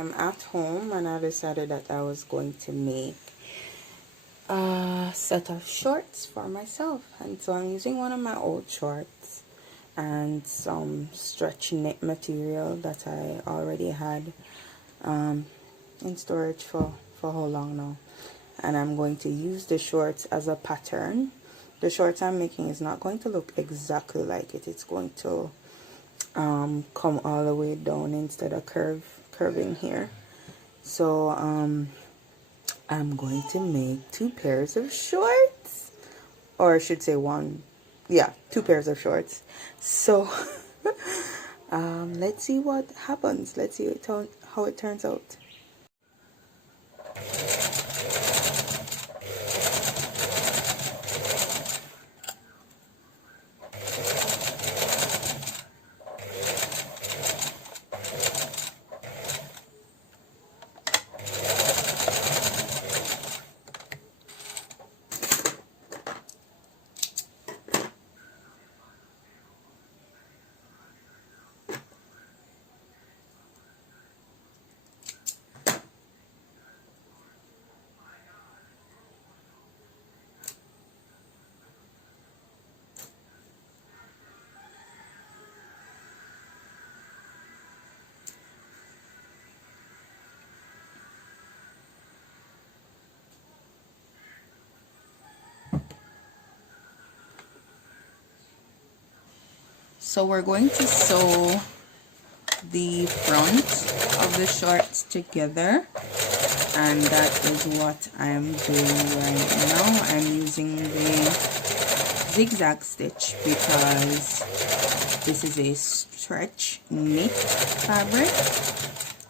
I'm at home and I decided that I was going to make a set of shorts for myself, and so I'm using one of my old shorts and some stretch knit material that I already had in storage for how long now, and I'm going to use the shorts as a pattern. The shorts I'm making is not going to look exactly like it. It's going to come all the way down instead of curving here. So I'm going to make 2 pairs of shorts, or I should say one, yeah, 2 pairs of shorts. So let's see what happens. Let's see how it turns out. So we're going to sew the front of the shorts together, and that is what I'm doing right now. I'm using the zigzag stitch because this is a stretch knit fabric,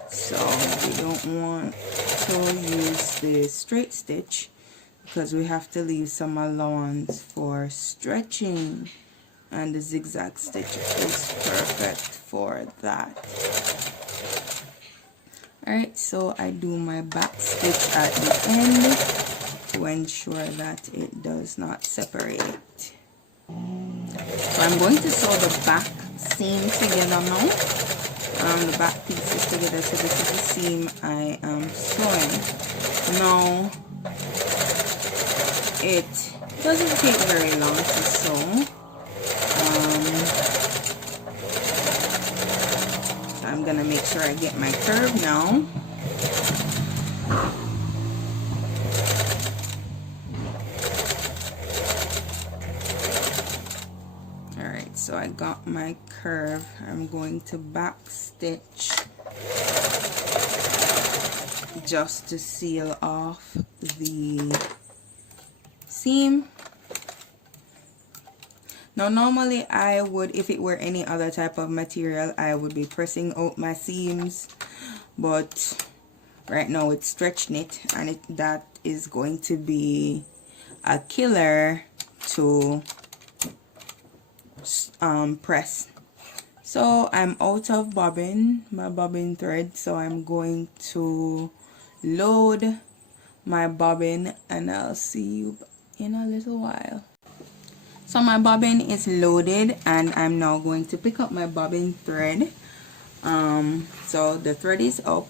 so we don't want to use the straight stitch because we have to leave some allowance for stretching, and the zigzag stitch is perfect for that. Alright, so I do my back stitch at the end to ensure that it does not separate. So I'm going to sew the back seam together now, the back pieces together. So this is the seam I am sewing. Now, it doesn't take very long to sew. So I'm gonna make sure I get my curve now. Alright, so I got my curve. I'm going to back stitch just to seal off the seam. Now normally I would, if it were any other type of material, I would be pressing out my seams, but right now it's stretch knit, and that is going to be a killer to press. So I'm out of my bobbin thread, so I'm going to load my bobbin and I'll see you in a little while. So my bobbin is loaded and I'm now going to pick up my bobbin thread. So the thread is up,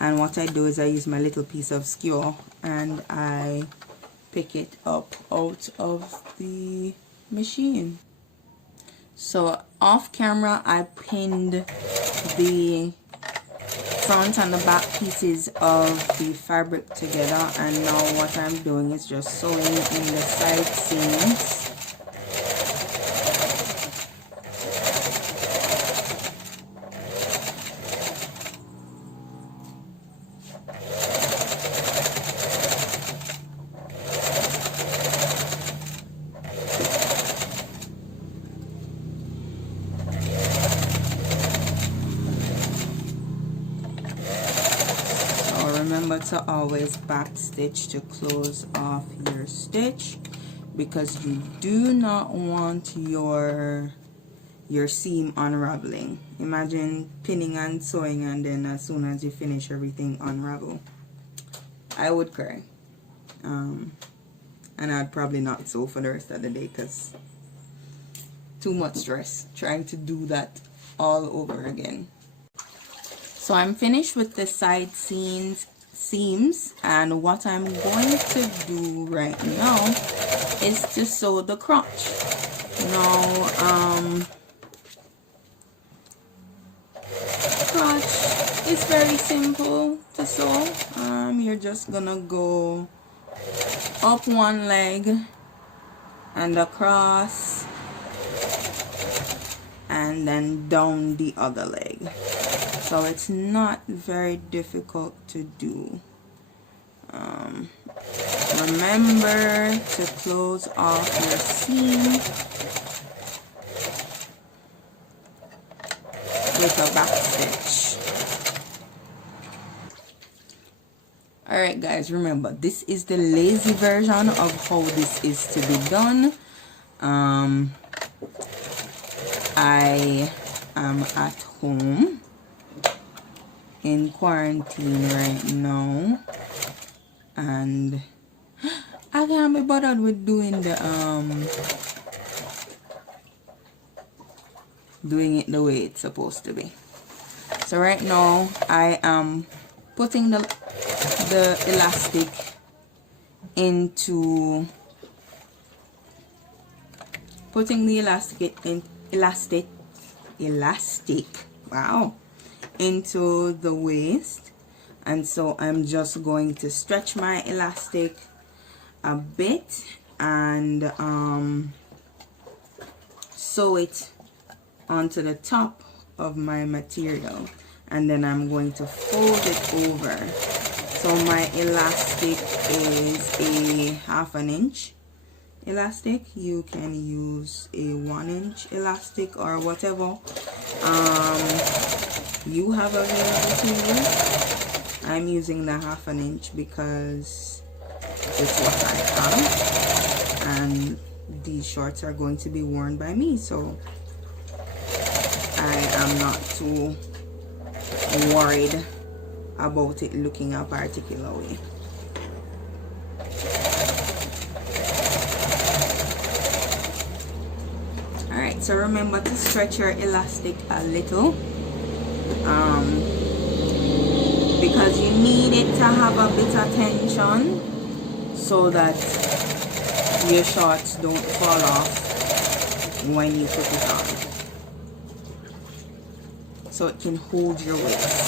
and what I do is I use my little piece of skewer and I pick it up out of the machine. So off camera I pinned the front and the back pieces of the fabric together, and now what I'm doing is just sewing in the side seams. Remember to always back stitch to close off your stitch, because you do not want your seam unraveling. Imagine pinning and sewing and then as soon as you finish everything unravel. I would cry, and I'd probably not sew for the rest of the day because too much stress trying to do that all over again. So I'm finished with the side seams, and what I'm going to do right now is to sew the crotch. Now crotch is very simple to sew. You're just gonna go up one leg and across, and then down the other leg. So it's not very difficult to do. Remember to close off your seam with a back stitch. Alright guys, remember this is the lazy version of how this is to be done. I am at home in quarantine right now, and I can't be bothered with doing the doing it the way it's supposed to be. So right now I am putting the elastic into into the waist, and so I'm just going to stretch my elastic a bit and sew it onto the top of my material, and then I'm going to fold it over. So my elastic is a 1/2 inch elastic. You can use a 1 inch elastic or whatever you have available to use. I'm using the 1/2 inch because it's what I have, and these shorts are going to be worn by me, so I am not too worried about it looking a particular way. Alright, so remember to stretch your elastic a little, because you need it to have a bit of tension so that your shorts don't fall off when you put it on, so it can hold your waist.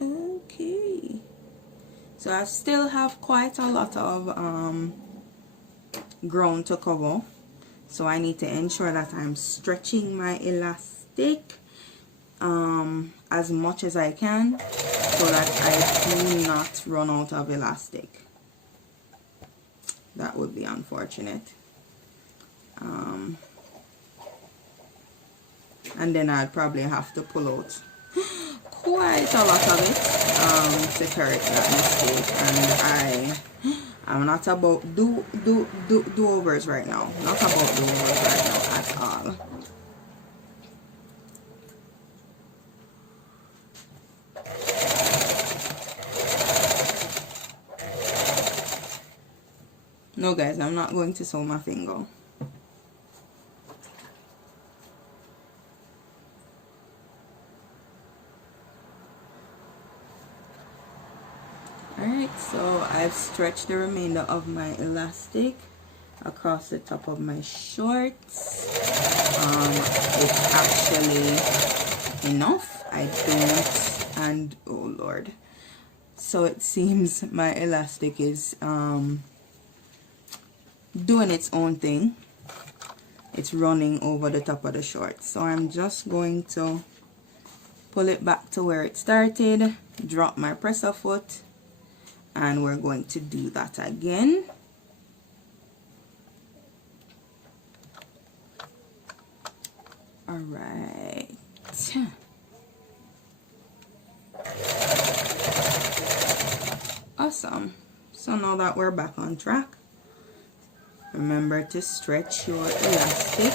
Okay, so I still have quite a lot of ground to cover, so I need to ensure that I'm stretching my elastic as much as I can so that I do not run out of elastic. That would be unfortunate. And then I'd probably have to pull out quite a lot of it to correct that mistake, and I'm not about do-overs right now. Not about do-overs right now at all. No guys, I'm not going to sew my finger. Alright, so I've stretched the remainder of my elastic across the top of my shorts. It's actually enough. I don't, and oh lord. So it seems my elastic is doing its own thing. It's running over the top of the shorts. So I'm just going to pull it back to where it started, drop my presser foot, and we're going to do that again. All right. Awesome. So now that we're back on track, remember to stretch your elastic.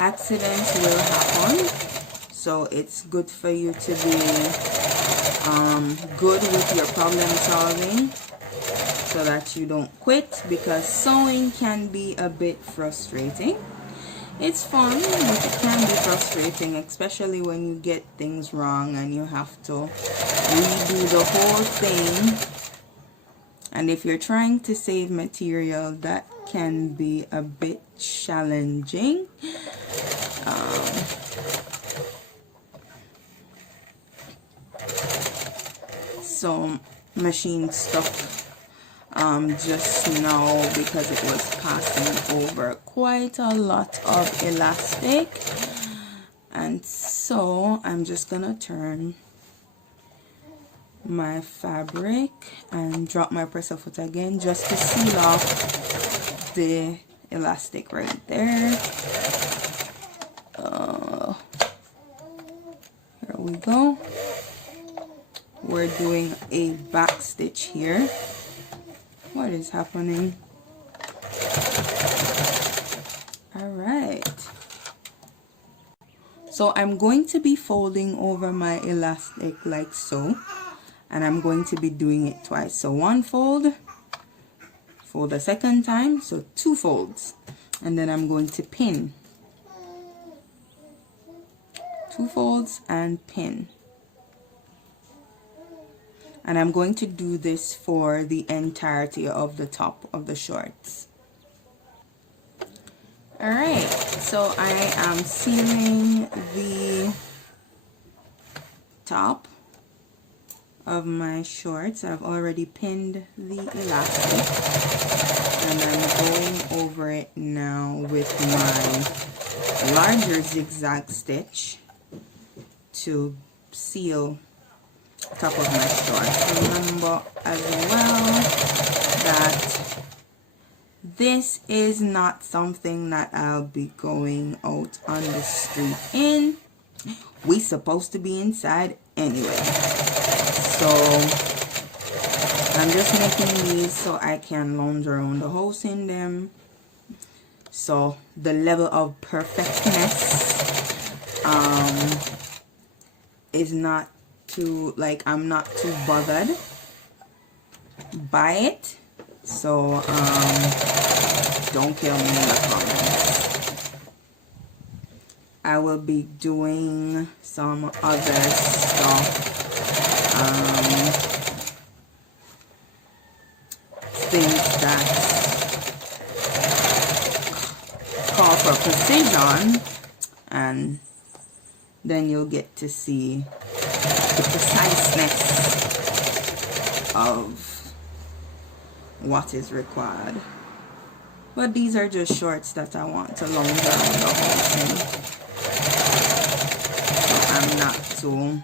Accidents will happen. So it's good for you to be good with your problem solving, so that you don't quit, because sewing can be a bit frustrating. It's fun, but it can be frustrating, especially when you get things wrong and you have to redo the whole thing. And if you're trying to save material, that can be a bit challenging. So machine stuck just now because it was passing over quite a lot of elastic, and so I'm just gonna turn my fabric and drop my presser foot again just to seal off the elastic right there. Here we go. We're doing a back stitch here. What is happening? All right. So I'm going to be folding over my elastic like so, and I'm going to be doing it twice. So one fold, fold a second time, so 2 folds, and then I'm going to pin. 2 folds and pin. And I'm going to do this for the entirety of the top of the shorts. Alright, so I am sealing the top of my shorts. I've already pinned the elastic, and I'm going over it now with my larger zigzag stitch to seal top of my shorts. Remember as well that this is not something that I'll be going out on the street in. We're supposed to be inside anyway, so I'm just making these so I can lounge around the house in them. So the level of perfectness is not too, like, I'm not too bothered by it. So don't kill me in the comments. I will be doing some other stuff, things that call for precision, and then you'll get to see the preciseness of what is required. But these are just shorts that I want to lounge around the house in, so I'm not too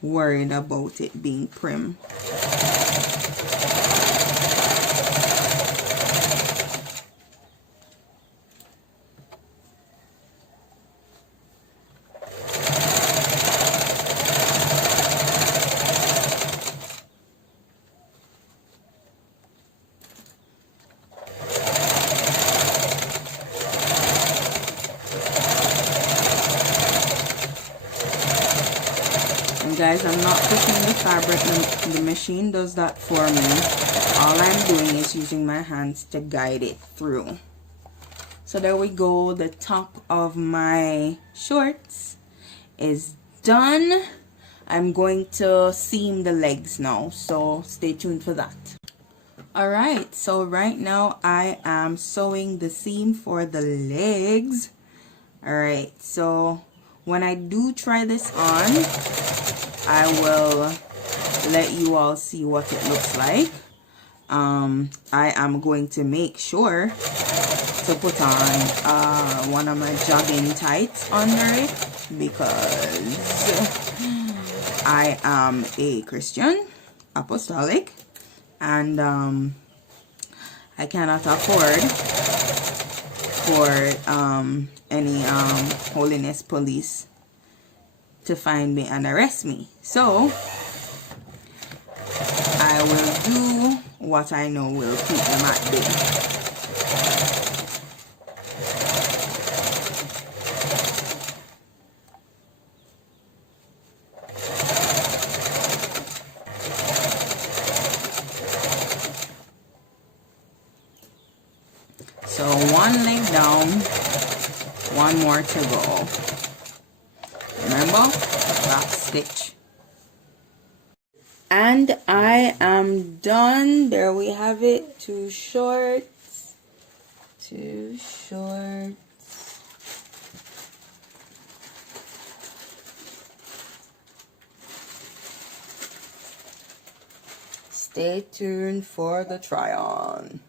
worried about it being prim. Guys, I'm not pushing the fabric, the machine does that for me. All I'm doing is using my hands to guide it through. So there we go, the top of my shorts is done. I'm going to seam the legs now, so stay tuned for that. Alright, so right now I am sewing the seam for the legs. Alright, so when I do try this on, I will let you all see what it looks like. I am going to make sure to put on one of my jogging tights under it, because I am a Christian apostolic, and I cannot afford for any holiness police to find me and arrest me. So I will do what I know will keep them at bay. So one leg down, one more to go. Remember, back stitch. And I am done. There we have it. Two shorts. Stay tuned for the try on.